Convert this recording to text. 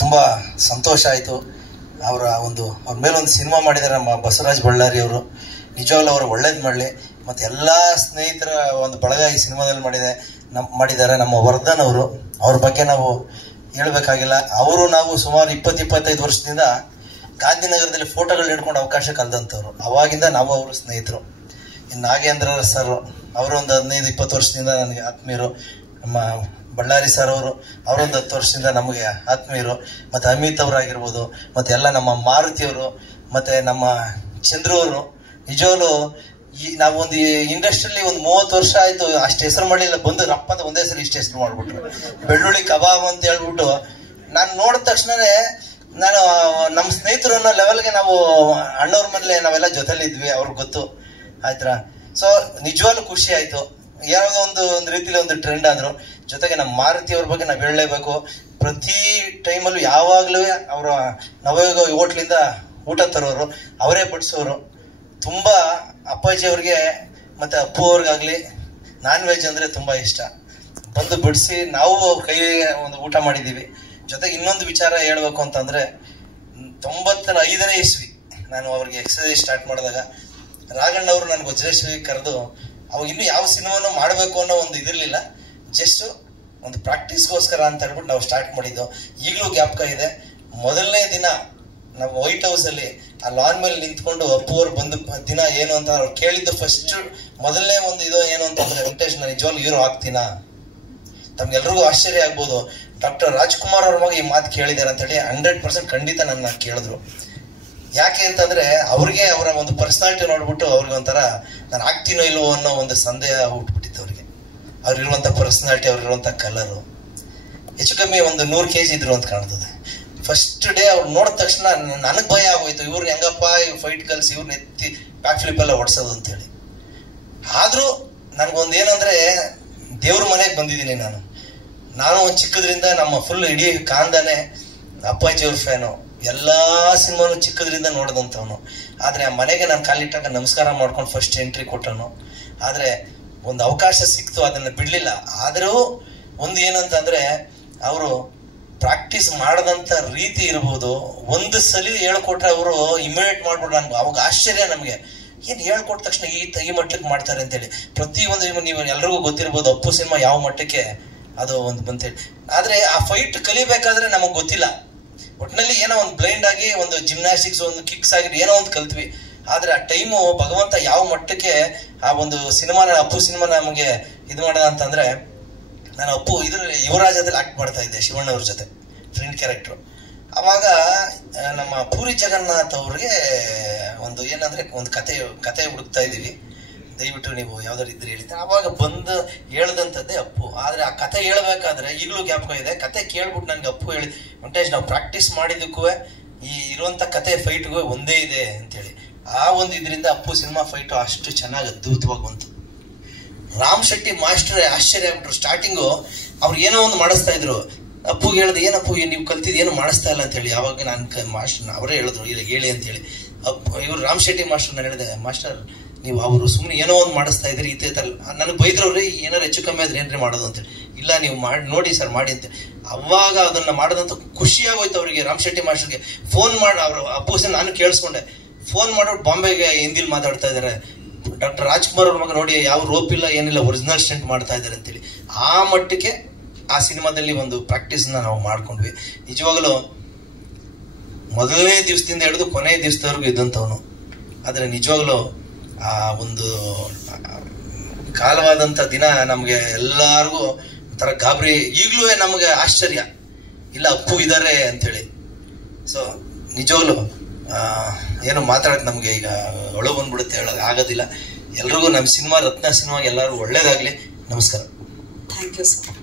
ತುಂಬ ಸಂತೋಷ ಆಯಿತು. ಅವ್ರ ಮೇಲೊಂದು ಸಿನಿಮಾ ಮಾಡಿದ್ದಾರೆ ನಮ್ಮ ಬಸವರಾಜ್ ಬಳ್ಳಾರಿ ಅವರು. ನಿಜವಾಗ್ಲೂ ಅವರು ಒಳ್ಳೇದು ಮಾಡಲಿ. ಮತ್ತು ಎಲ್ಲ ಸ್ನೇಹಿತರ ಒಂದು ಬಳಗ ಈ ಸಿನಿಮಾದಲ್ಲಿ ಮಾಡಿದ್ದಾರೆ. ನಮ್ಮ ವರ್ಧನ್ ಅವರು, ಅವ್ರ ಬಗ್ಗೆ ನಾವು ಹೇಳಬೇಕಾಗಿಲ್ಲ. ನಾವು ಸುಮಾರು 20-25 ವರ್ಷದಿಂದ ಗಾಂಧಿನಗರದಲ್ಲಿ ಫೋಟೋಗಳು ಹಿಡ್ಕೊಂಡು ಅವಕಾಶ ಕಲ್ದಂಥವ್ರು. ಅವಾಗಿಂದ ನಾವು ಅವರು ಸ್ನೇಹಿತರು. ಇನ್ನು ನಾಗೇಂದ್ರ ಸರ್ ಅವರು ಒಂದು 15-20 ವರ್ಷದಿಂದ ನನಗೆ ಆತ್ಮೀಯರು. ನಮ್ಮ ಬಳ್ಳಾರಿ ಸರ್ ಅವರೊಂದು 10 ವರ್ಷದಿಂದ ನಮಗೆ ಆತ್ಮೀಯರು. ಮತ್ತು ಅಮಿತ್ ಅವರಾಗಿರ್ಬೋದು, ಮತ್ತು ಎಲ್ಲ ನಮ್ಮ ಮಾರುತಿಯವರು, ಮತ್ತು ನಮ್ಮ ಚಂದ್ರು ಅವರು. ನಿಜವಾಗ್ಲೂ ನಾವು ಒಂದು ಇಂಡಸ್ಟ್ರಿಯಲ್ಲಿ ಒಂದು 30 ವರ್ಷ ಆಯ್ತು, ಅಷ್ಟು ಹೆಸರು ಮಾಡಲಿಲ್ಲ. ಬಂದು ರಪ್ಪ ಅಂತ ಒಂದೇ ಸಲ ಇಷ್ಟು ಹೆಸರು ಮಾಡ್ಬಿಟ್ರು. ಬೆಳ್ಳುಳ್ಳಿ ಕಬಾಬ್ ಅಂತ ಹೇಳ್ಬಿಟ್ಟು ನಾನು ನೋಡಿದ ತಕ್ಷಣನೇ ನಾನು ನಮ್ಮ ಸ್ನೇಹಿತರು ಅನ್ನೋ ಲೆವೆಲ್ಗೆ ನಾವು ಅಣ್ಣವ್ರ ಮನೇಲೆ ನಾವೆಲ್ಲ ಜೊತೆಲಿದ್ವಿ, ಅವ್ರಿಗೆ ಗೊತ್ತು ಆಯ್ತಾ. ಸೊ ನಿಜವಾಗ್ಲೂ ಖುಷಿ ಆಯ್ತು. ಯಾವುದೋ ಒಂದು ರೀತಿಲಿ ಒಂದು ಟ್ರೆಂಡ್ ಆದ್ರು. ಜೊತೆಗೆ ನಮ್ಮ ಮಾರುತಿ ಅವ್ರ ಬಗ್ಗೆ ನಾವು ಹೇಳಲೇಬೇಕು. ಪ್ರತಿ ಟೈಮಲ್ಲೂ ಯಾವಾಗ್ಲೂ ಅವರ ನವಯೋಗ ಹೋಟ್ಲಿಂದ ಊಟ ತರೋರು, ಅವರೇ ಬಡಿಸೋರು. ತುಂಬಾ ಅಪ್ಪಾಜಿ ಅವ್ರಿಗೆ ಮತ್ತೆ ಅಪ್ಪು ಅವ್ರಿಗಾಗ್ಲಿ ನಾನ್ ವೆಜ್ ಅಂದ್ರೆ ತುಂಬಾ ಇಷ್ಟ. ಬಂದು ಬಡಿಸಿ ನಾವು ಕೈ ಒಂದು ಊಟ ಮಾಡಿದೀವಿ. ಜೊತೆಗೆ ಇನ್ನೊಂದು ವಿಚಾರ ಹೇಳ್ಬೇಕು ಅಂತಂದ್ರೆ 95ನೇ ಇಸ್ವಿ ನಾನು ಅವ್ರಿಗೆ ಎಕ್ಸರ್ಸೈಸ್ ಸ್ಟಾರ್ಟ್ ಮಾಡಿದಾಗ ರಾಘಣ್ಣ ಅವರು ನನ್ಗೆ ವಜ್ರೇಶ್ವರಿ ಕರೆದು, ಅವಾಗ ಇನ್ನೂ ಯಾವ ಸಿನಿಮಾನು ಮಾಡಬೇಕು ಅನ್ನೋ ಒಂದು ಇದಿರ್ಲಿಲ್ಲ, ಜಸ್ಟ್ ಒಂದು ಪ್ರಾಕ್ಟೀಸ್ಗೋಸ್ಕರ ಅಂತ ಹೇಳ್ಬಿಟ್ಟು ನಾವು ಸ್ಟಾರ್ಟ್ ಮಾಡಿದ್ದು. ಈಗಲೂ ಜ್ಞಾಪಕ ಇದೆ. ಮೊದಲನೇ ದಿನ ನಾವು ವೈಟ್ ಹೌಸ್ ಅಲ್ಲಿ ಆ ಲಾನ್ ಮೇಲೆ ನಿಂತ್ಕೊಂಡು ಅಪ್ಪು ಅವ್ರು ಬಂದು ದಿನ ಏನು ಅಂತ ಅವ್ರು ಕೇಳಿದ್ದು ಫಸ್ಟ್ ಮೊದಲನೇ ಒಂದು ಇದು ಏನು ಅಂತಂದ್ರೆ, ವೆಂಕಟೇಶ್ ನಾನು ನಿಜವಾಗ್ಲೂ ಹೀರೋ ಆಗ್ತೀನಾ? ತಮ್ಗೆಲ್ರಿಗೂ ಆಶ್ಚರ್ಯ ಆಗ್ಬೋದು. ಡಾಕ್ಟರ್ ರಾಜ್ಕುಮಾರ್ ಅವ್ರ ಮಗ ಈ ಮಾತು ಕೇಳಿದಾರೆ ಅಂತ ಹೇಳಿ 100% ಖಂಡಿತ ನನ್ನ ಕೇಳಿದ್ರು. ಯಾಕೆ ಅಂತಂದ್ರೆ ಅವ್ರಿಗೆ ಅವರ ಒಂದು ಪರ್ಸನಾಲಿಟಿ ನೋಡ್ಬಿಟ್ಟು ಅವ್ರಿಗೆ ಒಂಥರ ನಾನು ಆಗ್ತೀನೋ ಇಲ್ವೋ ಅನ್ನೋ ಒಂದು ಸಂದೇಹ ಹುಟ್ಬಿಟ್ಟಿತ್ತು ಅವ್ರಿಗೆ. ಅವ್ರಿರುವಂತ ಪರ್ಸನಾಲಿಟಿ, ಅವ್ರಿರುವಂತ ಕಲರು. ಹೆಚ್ಚು ಕಮ್ಮಿ ಒಂದು 100 kg ಇದ್ರು ಅಂತ ಕಾಣ್ತದೆ. ಫಸ್ಟ್ ಡೇ ಅವ್ರು ನೋಡಿದ ತಕ್ಷಣ ನನಗ್ ಭಯ ಆಗೋಯ್ತು. ಇವ್ರನ್ನ ಹೆಂಗಪ್ಪ ಫೈಟ್ ಕಲ್ಸಿ ಇವ್ರನ್ನ ಎತ್ತಿ ಬ್ಯಾಕ್ ಫ್ಲಿಪ್ ಎಲ್ಲ ಹೊಡ್ಸೋದು ಅಂತ ಹೇಳಿ. ಆದ್ರೂ ನನ್ಗೊಂದು ಏನಂದ್ರೆ, ದೇವ್ರ ಮನೆಗೆ ಬಂದಿದ್ದೀನಿ ನಾನು ಒಂದು ಚಿಕ್ಕದ್ರಿಂದ ನಮ್ಮ ಫುಲ್ ಇಡೀ ಕಾಂದಾನೆ ಅಪ್ಪಾಜಿ ಅವ್ರ ಫ್ಯಾನು. ಎಲ್ಲಾ ಸಿನಿಮಾನು ಚಿಕ್ಕದ್ರಿಂದ ನೋಡಿದಂಥವನು. ಆದ್ರೆ ಆ ಮನೆಗೆ ನಾನು ಕಾಲಿಟ್ಟಾಗ ನಮಸ್ಕಾರ ಮಾಡ್ಕೊಂಡು ಫಸ್ಟ್ ಎಂಟ್ರಿ ಕೊಟ್ಟನು. ಆದ್ರೆ ಒಂದು ಅವಕಾಶ ಸಿಕ್ತು, ಅದನ್ನ ಬಿಡ್ಲಿಲ್ಲ. ಆದ್ರೂ ಒಂದು ಏನಂತಂದ್ರೆ, ಅವರು ಪ್ರಾಕ್ಟೀಸ್ ಮಾಡದಂತ ರೀತಿ ಇರ್ಬೋದು. ಒಂದು ಸಲ ಹೇಳ್ಕೊಟ್ರೆ ಅವರು ಇಮಿಡಿಯೇಟ್ ಮಾಡ್ಬಿಟ್ಟು ನನ್ಗೆ ಅವಾಗ ಆಶ್ಚರ್ಯ. ನಮ್ಗೆ ಏನ್ ಹೇಳ್ಕೊಟ್ಟ ತಕ್ಷಣ ಈ ಮಟ್ಟಕ್ಕೆ ಮಾಡ್ತಾರೆ ಅಂತೇಳಿ. ಪ್ರತಿಯೊಂದು ನೀವು ಎಲ್ರಿಗೂ ಗೊತ್ತಿರ್ಬೋದು ಅಪ್ಪು ಸಿನಿಮಾ ಯಾವ ಮಟ್ಟಕ್ಕೆ ಅದು ಒಂದು ಬಂತೇಳಿ. ಆದ್ರೆ ಆ ಫೈಟ್ ಕಲಿಬೇಕಾದ್ರೆ ನಮಗ್ ಗೊತ್ತಿಲ್ಲ. ಒಟ್ಟಿನಲ್ಲಿ ಏನೋ ಒಂದು ಬ್ಲೈಂಡ್ ಆಗಿ ಒಂದು ಜಿಮ್ನಾಸ್ಟಿಕ್ಸ್, ಒಂದು ಕಿಕ್ಸ್ ಆಗಿ ಏನೋ ಒಂದು ಕಲ್ತ್ವಿ. ಆದ್ರೆ ಆ ಟೈಮು ಭಗವಂತ ಯಾವ ಮಟ್ಟಕ್ಕೆ ಆ ಒಂದು ಅಪ್ಪು ಸಿನಿಮಾ ನಮಗೆ ಇದು ಮಾಡೋದ ಅಂತಂದ್ರೆ, ನಾನು ಅಪ್ಪು ಇದ್ರಲ್ಲಿ ಯುವರಾಜದಲ್ಲಿ ಆಕ್ಟ್ ಮಾಡ್ತಾ ಇದ್ದೆ ಶಿವಣ್ಣ ಅವ್ರ ಜೊತೆ, ಫ್ರೆಂಡ್ ಕ್ಯಾರೆಕ್ಟರ್. ಅವಾಗ ನಮ್ಮ ಪೂರಿ ಜಗನ್ನಾಥ್ ಅವ್ರಿಗೆ ಒಂದು ಏನಂದ್ರೆ ಒಂದು ಕತೆ ಹುಡುಕ್ತಾ ಇದೀವಿ, ದಯವಿಟ್ಟು ನೀವು ಯಾವ್ದಾರು ಇದ್ರೆ ಹೇಳಿ. ಅವಾಗ ಬಂದು ಹೇಳ್ದಂಥದ್ದೇ ಅಪ್ಪು. ಆದ್ರೆ ಆ ಕತೆ ಹೇಳ್ಬೇಕಾದ್ರೆ ಈಗಲೂ ಜ್ಞಾಪಕ ಇದೆ. ಕತೆ ಕೇಳ್ಬಿಟ್ಟು ನನ್ಗೆ ಅಪ್ಪು ಹೇಳಿ, ವೆಂಕಟೇಶ್ ನಾವು ಪ್ರಾಕ್ಟೀಸ್ ಮಾಡಿದಕ್ಕೂ ಈ ಇರುವಂತ ಕತೆ ಫೈಟ್ಗೂ ಒಂದೇ ಇದೆ ಅಂತೇಳಿ. ಆ ಒಂದು ಇದರಿಂದ ಅಪ್ಪು ಸಿನಿಮಾ ಫೈಟ್ ಅಷ್ಟು ಚೆನ್ನಾಗಿ ಅದ್ಭುತವಾಗಿ ಬಂತು. ರಾಮ್ ಶೆಟ್ಟಿ ಮಾಸ್ಟರ್ ಆಶ್ಚರ್ಯ ಆಗ್ಬಿಟ್ರು. ಸ್ಟಾರ್ಟಿಂಗು ಅವ್ರು ಏನೋ ಒಂದು ಮಾಡಿಸ್ತಾ ಇದ್ರು. ಅಪ್ಪುಗೆ ಹೇಳಿದೆ, ಏನಪ್ಪು ನೀವು ಕಲ್ತಿದ್ ಏನು ಮಾಡಿಸ್ತಾ ಇಲ್ಲ ಅಂತ ಹೇಳಿ. ಅವಾಗ ನಾನು ಮಾಸ್ಟರ್ ಅವರೇ ಹೇಳಿದ್ರು, ಇಲ್ಲ ಹೇಳಿ ಅಂತ ಹೇಳಿ. ಇವ್ರು ರಾಮ್ ಶೆಟ್ಟಿ ಮಾಸ್ಟರ್ ನಾನು ಹೇಳಿದೆ, ಮಾಸ್ಟರ್ ನೀವು ಅವರು ಸುಮ್ಮನೆ ಏನೋ ಒಂದು ಮಾಡಿಸ್ತಾ ಇದ್ರಿ ಈ ತರ. ನನಗೆ ಬೈದ್ರವ್ರಿ, ಏನಾರು ಹೆಚ್ಚು ಕಮ್ಮಿ ಆದ್ರೆ ಏನ್ರಿ ಮಾಡೋದು ಅಂತೇಳಿ. ಇಲ್ಲ ನೀವು ನೋಡಿ ಸರ್ ಮಾಡಿ ಅಂತ. ಅವಾಗ ಅದನ್ನ ಮಾಡೋದಂತ ಖುಷಿ ಆಗೋಯ್ತು ಅವರಿಗೆ. ರಾಮ್ ಶೆಟ್ಟಿ ಮಾಸ್ಟರ್ಗೆ ಫೋನ್ ಮಾಡಿ ಅವರು ಅಪ್ಪು ಸರ್ ನಾನು ಕೇಳಿಸ್ಕೊಂಡೆ. ಫೋನ್ ಮಾಡ್ಬಿಟ್ಟು ಬಾಂಬೆಗೆ ಹಿಂದಿಲ್ ಮಾತಾಡ್ತಾ ಇದಾರೆ, ಡಾಕ್ಟರ್ ರಾಜ್ಕುಮಾರ್ ಅವ್ರ ಮಗ ನೋಡಿ ಯಾವ ರೋಪ್ ಇಲ್ಲ ಏನಿಲ್ಲ ಒರಿಜಿನಲ್ ಸ್ಟಂಟ್ ಮಾಡ್ತಾ ಇದಾರೆ ಅಂತೇಳಿ. ಆ ಮಟ್ಟಕ್ಕೆ ಆ ಸಿನಿಮಾದಲ್ಲಿ ಒಂದು ಪ್ರಾಕ್ಟೀಸ್ ನಾವು ಮಾಡ್ಕೊಂಡ್ವಿ. ನಿಜವಾಗಲೂ ಮೊದಲನೇ ದಿವಸದಿಂದ ಹಿಡಿದು ಕೊನೆಯ ದಿವಸದವರೆಗೂ ಇದ್ದಂಥವನು. ಆದ್ರೆ ನಿಜವಾಗ್ಲೂ ಆ ಒಂದು ಕಾಲವಾದಂತ ದಿನ ನಮ್ಗೆ ಎಲ್ಲಾರ್ಗು ಒಂಥರ ಗಾಬರಿ. ಈಗ್ಲೂ ನಮ್ಗೆ ಆಶ್ಚರ್ಯ, ಇಲ್ಲ ಅಪ್ಪು ಇದಾರೆ ಅಂತೇಳಿ. ಸೊ ನಿಜವಾಗ್ಲು ಏನು ಮಾತಾಡಕ್ ನಮ್ಗೆ ಈಗ ಒಳ ಬಂದ್ಬಿಡುತ್ತೆ, ಹೇಳೋದು ಆಗೋದಿಲ್ಲ. ಎಲ್ರಿಗೂ ನಮ್ಮ ಸಿನಿಮಾ ರತ್ನ ಸಿನಿಮಾಗೆ ಎಲ್ಲರಿಗೂ ಒಳ್ಳೇದಾಗ್ಲಿ. ನಮಸ್ಕಾರ. Thank you sir.